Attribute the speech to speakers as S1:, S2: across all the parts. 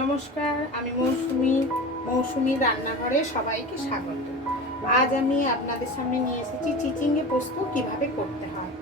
S1: নমস্কার, আমি মৌসুমি মৌসুমি রান্নাঘরে সবাইকে স্বাগত। আজ আমি আপনাদের সামনে নিয়ে এসেছি চিচিঙ্গে পোস্ত কীভাবে করতে হয়।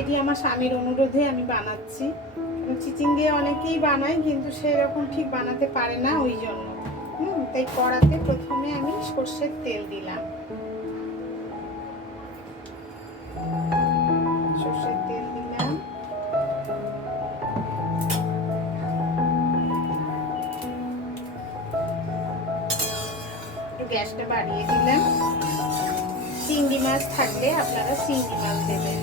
S1: এটি আমার স্বামীর অনুরোধে আমি বানাচ্ছি। চিচিঙ্গে অনেকেই বানায়, কিন্তু সেরকম ঠিক বানাতে পারে না ওই জন্য। হুম, তাই কড়াতে প্রথমে আমি সর্ষের তেল দিলাম। গ্যাসটা বাড়িয়ে দিলাম চিংড়ি মাছ থাকলে আপনারা চিংড়ি মাছ দেবেন।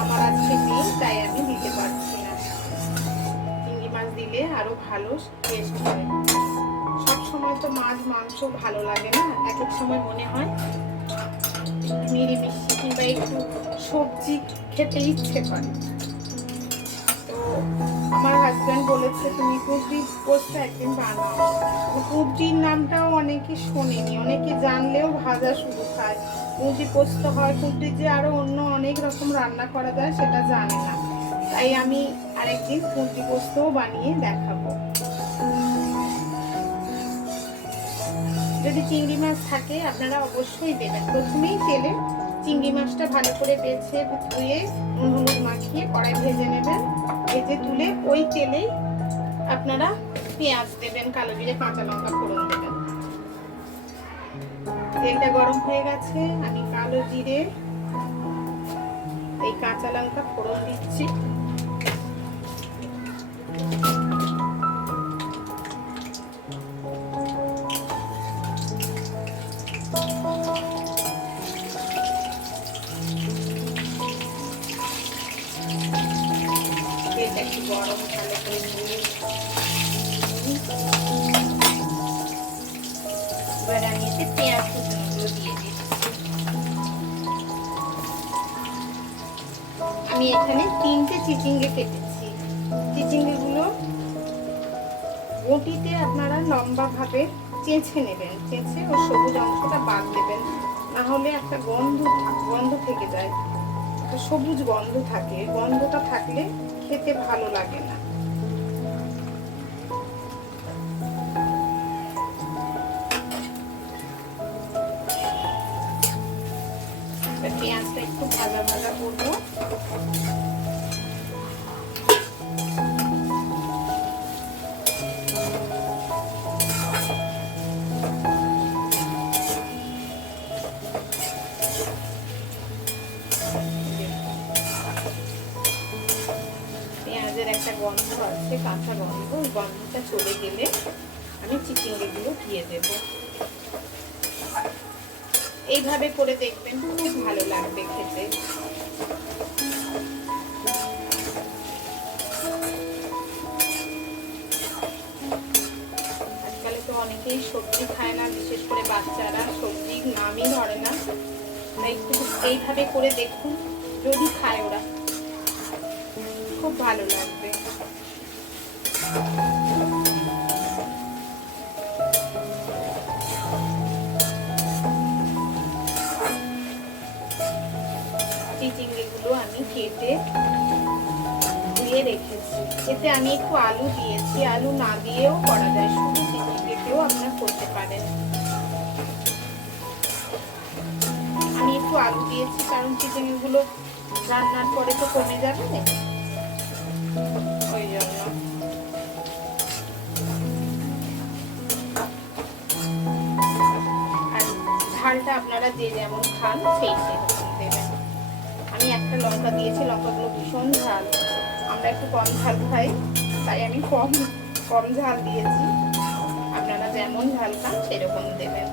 S1: আমার আজকে নেই, তাই আমি দিতে পারছি না। চিংড়ি মাছ দিলে আরও ভালো টেস্ট হয়। সব সময় তো মাছ, মাংস ভালো লাগে না, এক এক সময় মনে হয়। নিরিমিষ্টি কিংবা একটু সবজি খেতে ইচ্ছে করে। আমার হাজব্যান্ড বলেছে, তুমি কুবরি পোস্ত একদিন বানাও। কুবরির নামটাও অনেকে শোনেনি। অনেকে জানলেও ভাজা শুরু খায়। কুবরি পোস্ত হয় কুবরি যে আরও অন্য অনেক রকম রান্না করা যায়, সেটা জানে না। তাই আমি আরেকদিন কুবরি পোস্তও বানিয়ে দেখাবো। যদি চিংড়ি মাছ থাকে, আপনারা অবশ্যই দেবেন। প্রথমেই তেলে চিংড়ি মাছটা ভালো করে বেছে ধুয়ে নুন হলুদ মাখিয়ে কড়াই ভেজে নেবেন। ভেজে তুলে ওই তেলেই আপনারা পেঁয়াজ দেবেন, কালো জিরে, কাঁচা লঙ্কা ফোড়ন দেবেন। তেলটা গরম হয়ে গেছে, আমি কালো জিরে, এই কাঁচা লঙ্কা ফোড়ন দিচ্ছি। এবার আমি এতে পেঁয়াজ কুচনোগুলো দিয়ে দিচ্ছি। আমি এখানে তিনটে চিচিঙ্গে কেটেছি। চিচিঙ্গেগুলো বটিতে আপনারা লম্বাভাবে চেঁচে নেবেন। চেঁচে ও সবুজ অংশটা বাদ দেবেন। না হলে একটা গন্ধ গন্ধ থেকে যায়। একটা সবুজ গন্ধ থাকে। গন্ধটা থাকলে খেতে ভালো লাগে না। পেঁয়াজটা একটু ভাজা ভাজা করব। পেঁয়াজের একটা গন্ধ আছে, কাঁচা গন্ধ গন্ধটা চলে গেলে আমি চিচিঙ্গেগুলো দিয়ে দেব। এইভাবে করে দেখবেন, খুব ভালো লাগবে খেতে। আজকালে তো অনেকেই সবজি খায় না, বিশেষ করে বাচ্চারা সবজির নামই ধরে না। একটু এইভাবে করে দেখুন, যদি খায় ওরা। খুব ভালো লাগবে। চিচিঙ্গেগুলো আমি কেটে ধুয়ে রেখেছি। এতে আমি একটু আলু দিয়েছি। আলু না দিয়েও করা যায়, শুধু চিচিঙ্গেতেও আপনারা করতে পারেন। আমি একটু আলু দিয়েছি, কারণ চিচিঙ্গেগুলো রান্নার পরে তো কমে যাবে। ওই জন্য। আর ঝালটা আপনারা যে যেমন খান, সেই সেরকম। ঝাল। আমরা একটু কম ঝাল খাই, তাই আমি কম কম ঝাল দিয়েছি। আপনারা যেমন ঝাল খান, সেরকম দেবেন।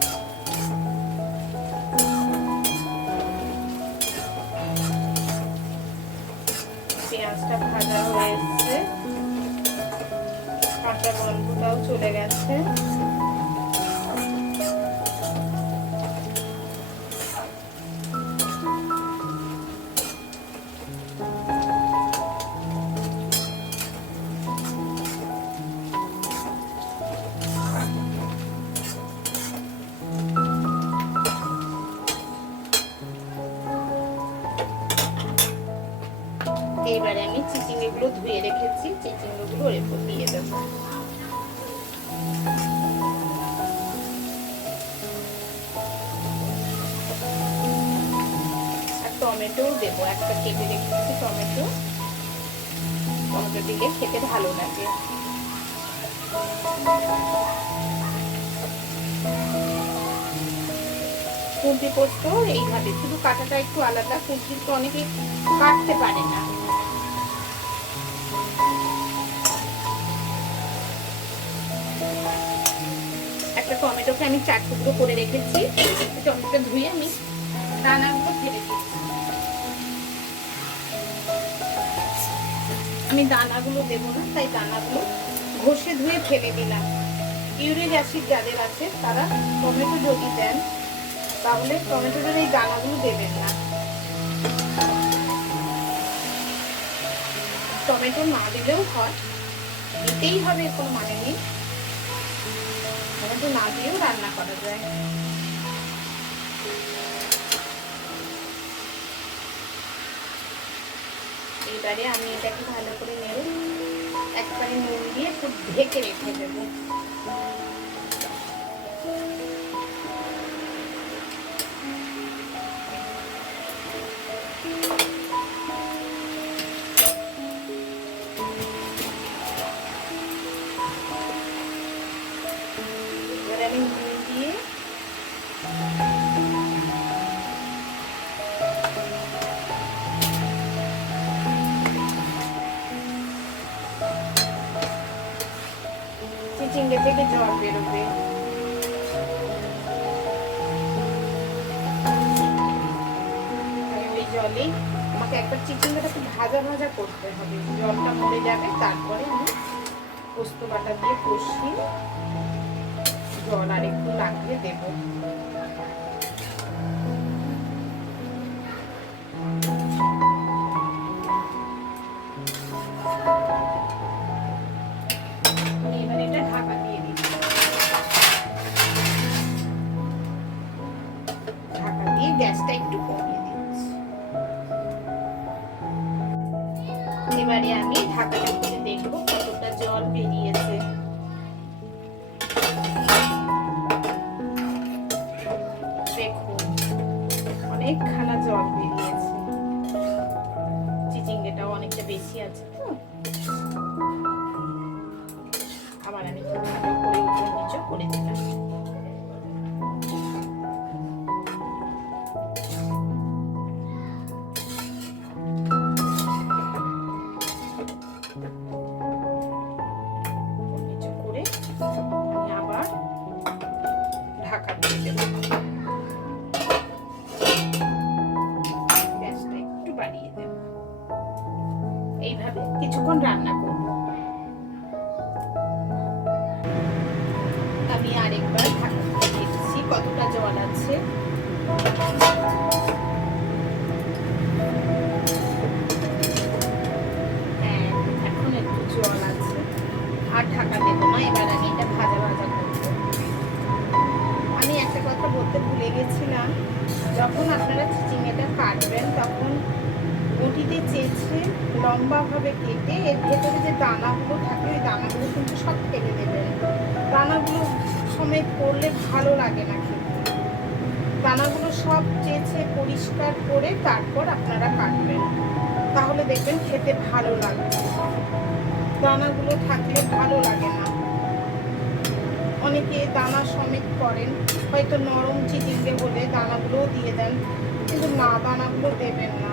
S1: পেঁয়াজটা ভাজা হয়ে এসছে। কাঁচা গন্ধটাও চলে গেছে। টমেটো দেবো, একটা কেটে রেখেছি টমেটো। টমেটো দিলে খেতে ভালো লাগে। কুন্তি পোস্ত এইভাবে, শুধু কাটাটা একটু আলাদা কুন্তি তো অনেকে কাটতে পারে না। একটা টমেটোকে আমি চার টুকরো করে রেখেছি টমেটো ধুয়ে আমি দানাগুলো ফেলে দিচ্ছি। আমি দানাগুলো দেবো না, তাই দানাগুলো ঘষে ধুয়ে ফেলে দিলাম। ইউরিক অ্যাসিড যাদের আছে, তারা টমেটো যদি দেন, তাহলে টমেটোর এই দানাগুলো দেবেন না। টমেটো না দিলেও হয়, দিতেই হবে, কোনো মানে নেই। টমেটো না দিয়েও রান্না করা যায়। এবারে আমি এটাকে ভালো করে নেব একবারে নুন দিয়ে খুব ঢেকে রেখে দেবো। চিচিঙ্গে থেকে জল বেরোবে। ওই জলে আমাকে একবার চিচিঙ্গাটাকে ভাজা ভাজা করতে হবে। জলটা মরে যাবে, তারপরে আমি পোস্ত বাটা দিয়ে কষিয়ে জল আর একটু লাগিয়ে দেবো। এবারে আমি ঢাকাটা আছে। হ্যাঁ এখন একটু জল আছে। আর এবার আমি এটা ভাজা ভাজা আমি একটা কথা বলতে ভুলে গেছিলাম, যখন আপনারা চিচিঙ্গাটা কাটবেন, তখন গুটিতে চেঁচে লম্বাভাবে কেটে এর ভেতরে যে দানাগুলো থাকে, ওই দানাগুলো কিন্তু সব ফেলে দেবেন। দানাগুলো সমেত করলে ভালো লাগে না দানাগুলো সব চেঁচে পরিষ্কার করে তারপর আপনারা কাটবেন। তাহলে দেখবেন খেতে ভালো লাগবে দানাগুলো থাকলে ভালো লাগে না। অনেকে দানা সমেত করেন, হয়তো নরম চিটিংবে বলে দানাগুলোও দিয়ে দেন, কিন্তু না, দানাগুলো দেবেন না।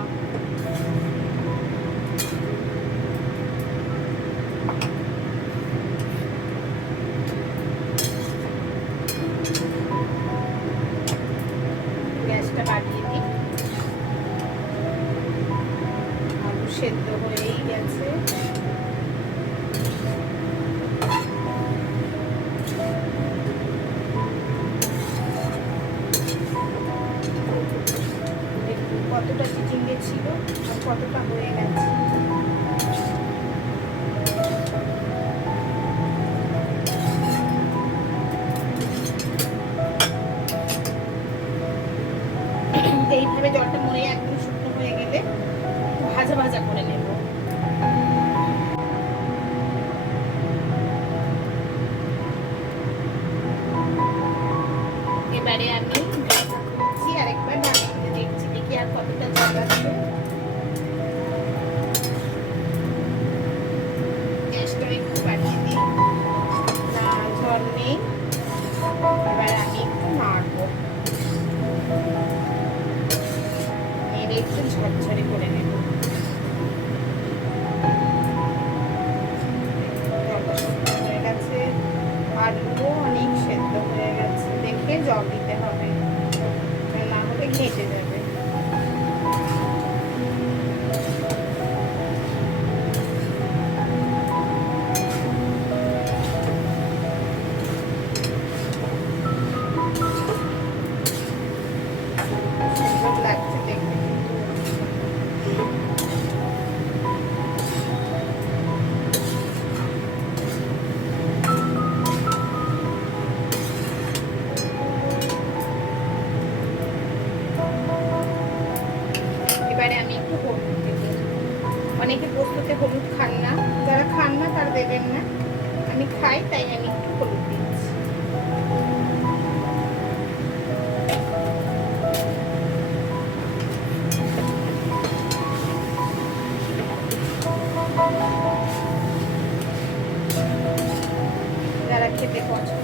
S1: সেদ্ধ হয়েই গেছে। কতটা চিচিঙ্গে ছিল আর কতটা হয়ে গেছে। এইভাবে জলটা মরে একদম শুকনো হয়ে গেলে ভাজা ভাজা করে নেব। এবারে আমি আরেকবার দেখছি দেখি আর কতটা একটু না নেই। আমি একটু একটু ঝরঝরে করে নেব। watching.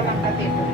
S1: orang katipo.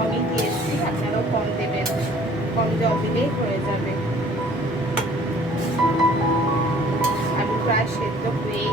S1: কমই দিয়েছি আপনারাও কম দেবেন কম দেওয়া দিলেই হয়ে যাবে। আলু প্রায় সেদ্ধ হয়েই